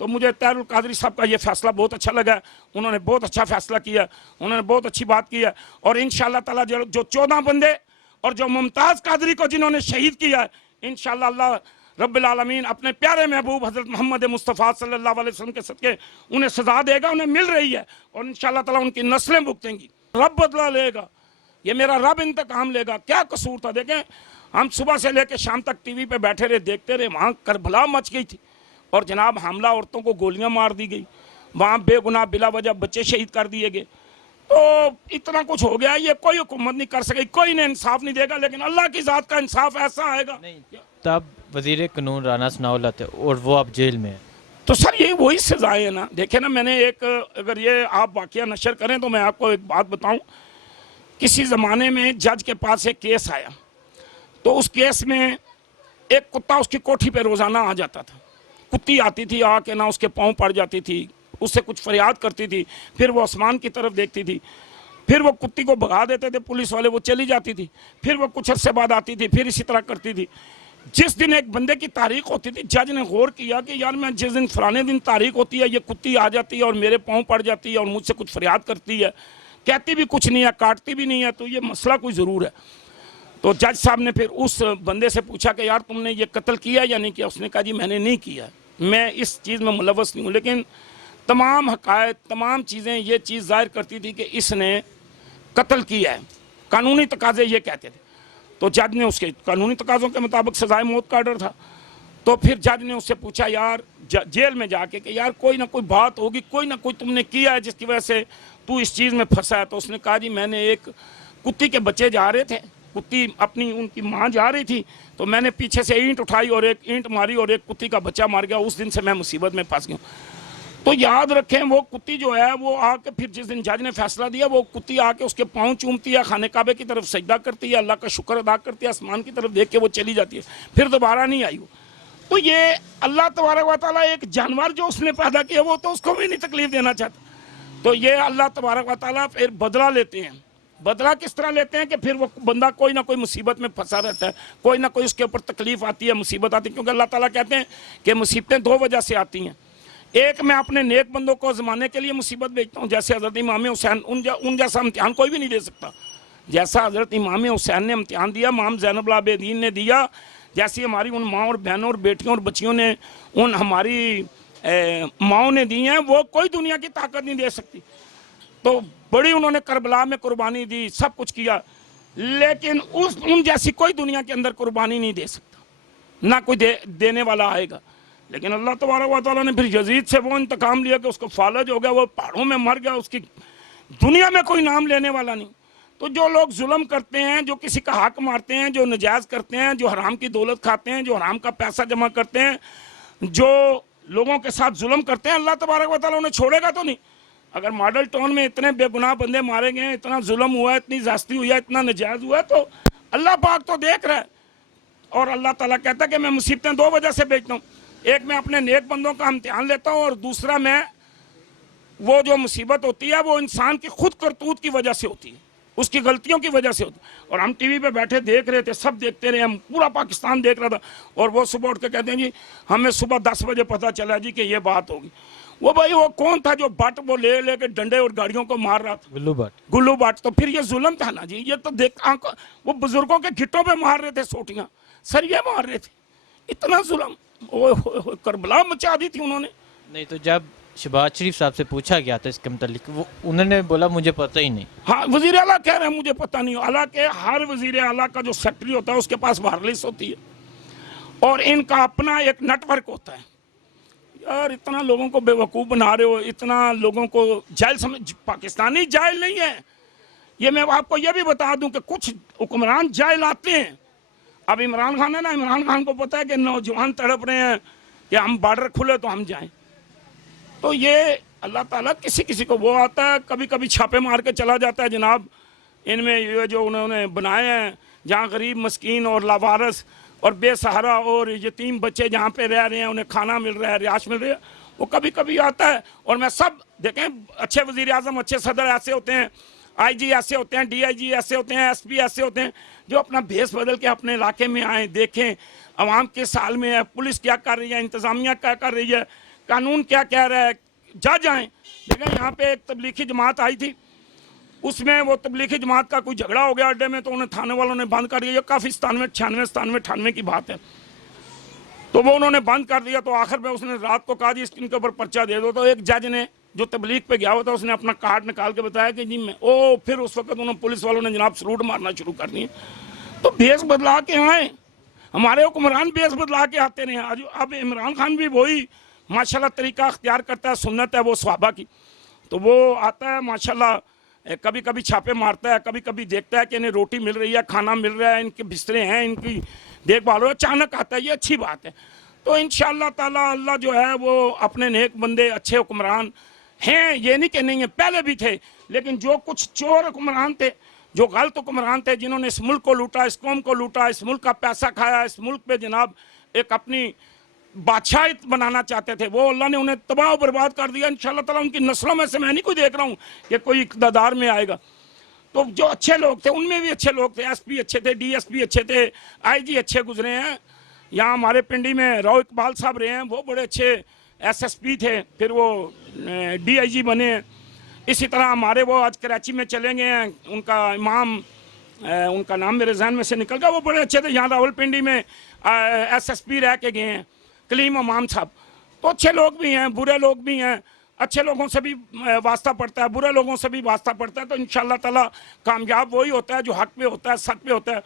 तो मुझे तारुल कादरी साहब का ये फैसला बहुत अच्छा लगा, उन्होंने बहुत अच्छा फैसला किया, उन्होंने बहुत अच्छी बात की है। और इंशाअल्लाह ताला जो 14 बंदे और जो मुमताज़ कादरी को जिन्होंने शहीद किया है, इंशाअल्लाह अल्लाह रब्बिल आलमीन अपने प्यारे महबूब हज़रत मोहम्मद मुस्तफ़ा सल्लल्लाहु अलैहि वसल्लम के सदके उन्हें सज़ा देगा, उन्हें मिल रही है, और इंशाअल्लाह ताला उनकी नस्लें भुगतेंगी। रब बदला लेगा, ये मेरा रब इंतकाम लेगा। क्या कसूर था? देखें, हम सुबह से लेकर शाम तक टीवी पे बैठे रहे, देखते रहे, वहाँ करबला मच गई थी, और जनाब हमला औरतों को गोलियां मार दी गई, वहाँ बेगुनाह बिला वजह बच्चे शहीद कर दिए गए। तो इतना कुछ हो गया, ये कोई हुकूमत नहीं कर सकेगी, कोई ने इंसाफ नहीं देगा, लेकिन अल्लाह की ज़ात का इंसाफ ऐसा आएगा। तब वज़ीर कानून राना सनाउल्लाह थे और वो अब जेल में है, तो सर ये वही सजाएं है ना। देखे ना, मैंने एक, अगर ये आप वाक़या नशर करें तो मैं आपको एक बात बताऊं, किसी ज़माने में जज के पास एक केस आया, तो उस केस में एक कुत्ता उसकी कोठी पे रोज़ाना आ जाता था। कुत्ती आती थी, आके ना उसके पाँव पड़ जाती थी, उससे कुछ फरियाद करती थी, फिर वो आसमान की तरफ देखती थी, फिर वो कुत्ती को भगा देते थे पुलिस वाले, वो चली जाती थी, फिर वो कुछ अर्से बाद आती थी, फिर इसी तरह करती थी। जिस दिन एक बंदे की तारीख होती थी, जज ने गौर किया कि यार मैं जिस दिन फलाने दिन तारीख होती है, ये कुत्ती आ जाती है और मेरे पाँव पड़ जाती है और मुझसे कुछ फरियाद करती है, कहती भी कुछ नहीं है, काटती भी नहीं है, तो ये मसला कोई ज़रूर है। तो जज साहब ने फिर उस बंदे से पूछा कि यार तुमने ये कत्ल किया या नहीं किया? उसने कहा जी मैंने नहीं किया, मैं इस चीज़ में मुलव्वस नहीं हूँ, लेकिन तमाम हक़ाइक़, तमाम चीज़ें ये चीज़ ज़ाहिर करती थी कि इसने कत्ल किया है, कानूनी तकाज़े ये कहते थे। तो जज ने उसके कानूनी तकाज़ों के मुताबिक सज़ाए मौत का आर्डर था। तो फिर जज ने उससे पूछा यार जेल में जाके कि यार कोई ना कोई बात होगी, कोई ना कोई तुमने किया है जिसकी वजह से तू इस चीज़ में फंसा है। तो उसने कहा जी मैंने एक कुत्ती के बच्चे जा रहे थे, कुत्ती अपनी उनकी माँ जा रही थी, तो मैंने पीछे से ईंट उठाई और एक ईंट मारी और एक कुत्ती का बच्चा मार गया, उस दिन से मैं मुसीबत में फंस गया। तो याद रखें, वो कुत्ती जो है वो आके फिर जिस दिन जज ने फैसला दिया, वो कुत्ती आके उसके पाँव चूमती है, खाने काबे की तरफ सजदा करती है, अल्लाह का शुक्र अदा करती है, आसमान की तरफ देख के वो चली जाती है, फिर दोबारा नहीं आई वो। तो ये अल्लाह तबारक व तआला एक जानवर जो उसने पैदा किया, वो तो उसको भी नहीं तकलीफ देना चाहता। तो ये अल्लाह तबारक व तआला फिर बदला लेते हैं। बदला किस तरह लेते हैं कि फिर वो बंदा कोई ना कोई मुसीबत में फंसा रहता है, कोई ना कोई उसके ऊपर तकलीफ आती है, मुसीबत आती है, क्योंकि अल्लाह ताला कहते हैं कि मुसीबतें दो वजह से आती हैं। एक, मैं अपने नेक बंदों को ज़माने के लिए मुसीबत भेजता हूँ, जैसे हज़रत इमाम हुसैन, उन जैसा इम्तिहान कोई भी नहीं दे सकता जैसा हज़रत इमाम हुसैन ने इम्तिहान दिया, इमाम ज़ैनुल आबिदीन ने दिया, जैसी हमारी उन माँ और बहनों और बेटियों और बच्चियों ने उन हमारी माँओं ने दी हैं, वो कोई दुनिया की ताकत नहीं दे सकती। तो बड़ी उन्होंने करबला में कुर्बानी दी, सब कुछ किया, लेकिन उन जैसी कोई दुनिया के अंदर कुर्बानी नहीं दे सकता, ना कोई देने वाला आएगा। लेकिन अल्लाह तबारक व तआला ने फिर यजीद से वो इंतकाम लिया कि उसको फालज हो गया, वो पहाड़ों में मर गया, उसकी दुनिया में कोई नाम लेने वाला नहीं। तो जो लोग जुल्म करते हैं, जो किसी का हक मारते हैं, जो नजायज़ करते हैं, जो हराम की दौलत खाते हैं, जो हराम का पैसा जमा करते हैं, जो लोगों के साथ जुल्म करते हैं, अल्लाह तबारक व तआला उन्हें छोड़ेगा तो नहीं। अगर मॉडल टाउन में इतने बेगुनाह बंदे मारे गए हैं, इतना जुल्म हुआ है, इतनी ज़्यादती हुई है, इतना नजायज़ हुआ है, तो अल्लाह पाक तो देख रहा है। और अल्लाह ताला कहता है कि मैं मुसीबतें दो वजह से भेजता हूँ, एक मैं अपने नेक बंदों का इम्तिहान लेता हूँ, और दूसरा मैं वो जो मुसीबत होती है वो इंसान की खुद करतूत की वजह से होती है, उसकी गलतियों की वजह से होती है। और हम टीवी पे बैठे देख रहे थे, सब देखते रहे, हम पूरा पाकिस्तान देख रहा था, और वो सुबह उठ के कहते हैं जी हमें सुबह 10 बजे पता चला जी कि ये बात होगी। वो भाई वो कौन था जो बट वो ले के डंडे और गाड़ियों को मार रहा था? गुल्लू बट। तो फिर ये जुल्म था ना जी, ये तो देख वो बुजुर्गों के घिटों पे मार रहे थे, सोटियां सरिये मार रहे थे, इतना जुल्म, ओ करबला मचा दी थी उन्होंने। नहीं तो जब शहबाज शरीफ साहब से पूछा गया था इसके मुतालिक, वो उन्होंने बोला मुझे पता ही नहीं। हाँ, वजीर आला कह रहे हैं मुझे पता नहीं। हालांकि हर वजीर आला का जो सेक्रेटरी होता है उसके पास वायरलिस्ट होती है, और इनका अपना एक नेटवर्क होता है। यार इतना लोगों को बेवकूफ़ बना रहे हो, इतना लोगों को जेल समझ, पाकिस्तानी जेल नहीं है ये। मैं आपको ये भी बता दूं कि कुछ हुक्मरान जेल आते हैं। अब इमरान खान है ना, इमरान खान को पता है कि नौजवान तड़प रहे हैं कि हम बॉर्डर खुले तो हम जाएं, तो ये अल्लाह ताला किसी किसी को वो आता है, कभी कभी छापे मार के चला जाता है जनाब। इनमें ये जो उन्होंने बनाए हैं, जहाँ गरीब मस्कीन और लावारस और बेसहारा और यतीम बच्चे जहाँ पे रह रहे हैं, उन्हें खाना मिल रहा है, रिहाइश मिल रही है, वो कभी कभी आता है। और मैं सब देखें, अच्छे वज़ीर आज़म, अच्छे सदर ऐसे होते हैं, IG ऐसे होते हैं, DIG ऐसे होते हैं, SP ऐसे होते हैं, जो अपना भेस बदल के अपने इलाके में आए, देखें अवाम के साल में है, पुलिस क्या कर रही है, इंतज़ामिया क्या कर रही है, कानून क्या कह रहा है, जज आए। देखें यहाँ पे एक तबलीगी जमात आई थी, उसमें वो तबलीगी जमात का कोई झगड़ा हो गया अड्डे में, तो उन्हें थाने वालों ने बंद कर दिया। ये काफ़ी 97 की बात है। तो वो उन्होंने बंद कर दिया। तो आखिर में उसने रात को कहा जी इनके ऊपर पर्चा दे दो। तो एक जज ने जो तबलीग पे गया हुआ था उसने अपना कार्ड निकाल के बताया कि जी मैं फिर उस वक्त उन्होंने पुलिस वालों ने जनाब सलूट मारना शुरू कर दिए। तो भेस बदला के आए, हमारे हुक्मरान भेस बदला के आते रहे। आज अब इमरान खान भी वही माशाल्लाह तरीका अख्तियार करता है, सुन्नत है वो सहाबा की। तो वो आता है माशाल्लाह, कभी कभी छापे मारता है, कभी कभी देखता है कि इन्हें रोटी मिल रही है, खाना मिल रहा है, इनके बिस्तरे हैं, इनकी देखभाल हो, अचानक आता है, ये अच्छी बात है। तो इंशाअल्लाह ताला अल्लाह जो है वो अपने नेक बंदे, अच्छे हुक्मरान हैं, ये नहीं कि नहीं है, पहले भी थे। लेकिन जो कुछ चोर हुक्मरान थे, जो गलत हुक्मरान थे, जिन्होंने इस मुल्क को लूटा, इस कौम को लूटा, इस मुल्क का पैसा खाया, इस मुल्क पे जनाब एक अपनी बादशाहित बनाना चाहते थे, वो अल्लाह ने उन्हें तबाह बर्बाद कर दिया। इंशाअल्लाह ताला उनकी नस्लों में से मैं नहीं कोई देख रहा हूँ कि कोई इक़्तिदार में आएगा। तो जो अच्छे लोग थे उनमें भी अच्छे लोग थे, एसपी अच्छे थे, डीएसपी अच्छे थे, आईजी अच्छे गुजरे हैं। यहाँ हमारे पिंडी में राव इकबाल साहब रहे हैं, वो बड़े अच्छे एसएसपी थे, फिर वो डीआईजी बने। इसी तरह हमारे वो आज कराची में चले गए हैं, उनका इमाम, उनका नाम मेरे जहन में से निकल गया, वो बड़े अच्छे थे। यहाँ रावलपिंडी में एसएसपी रह के गए हैं, कलीम इमाम साहब। तो अच्छे लोग भी हैं, बुरे लोग भी हैं। अच्छे लोगों से भी वास्ता पड़ता है, बुरे लोगों से भी वास्ता पड़ता है। तो इंशाअल्लाह ताला कामयाब वही होता है जो हक पे होता है, सच पे होता है।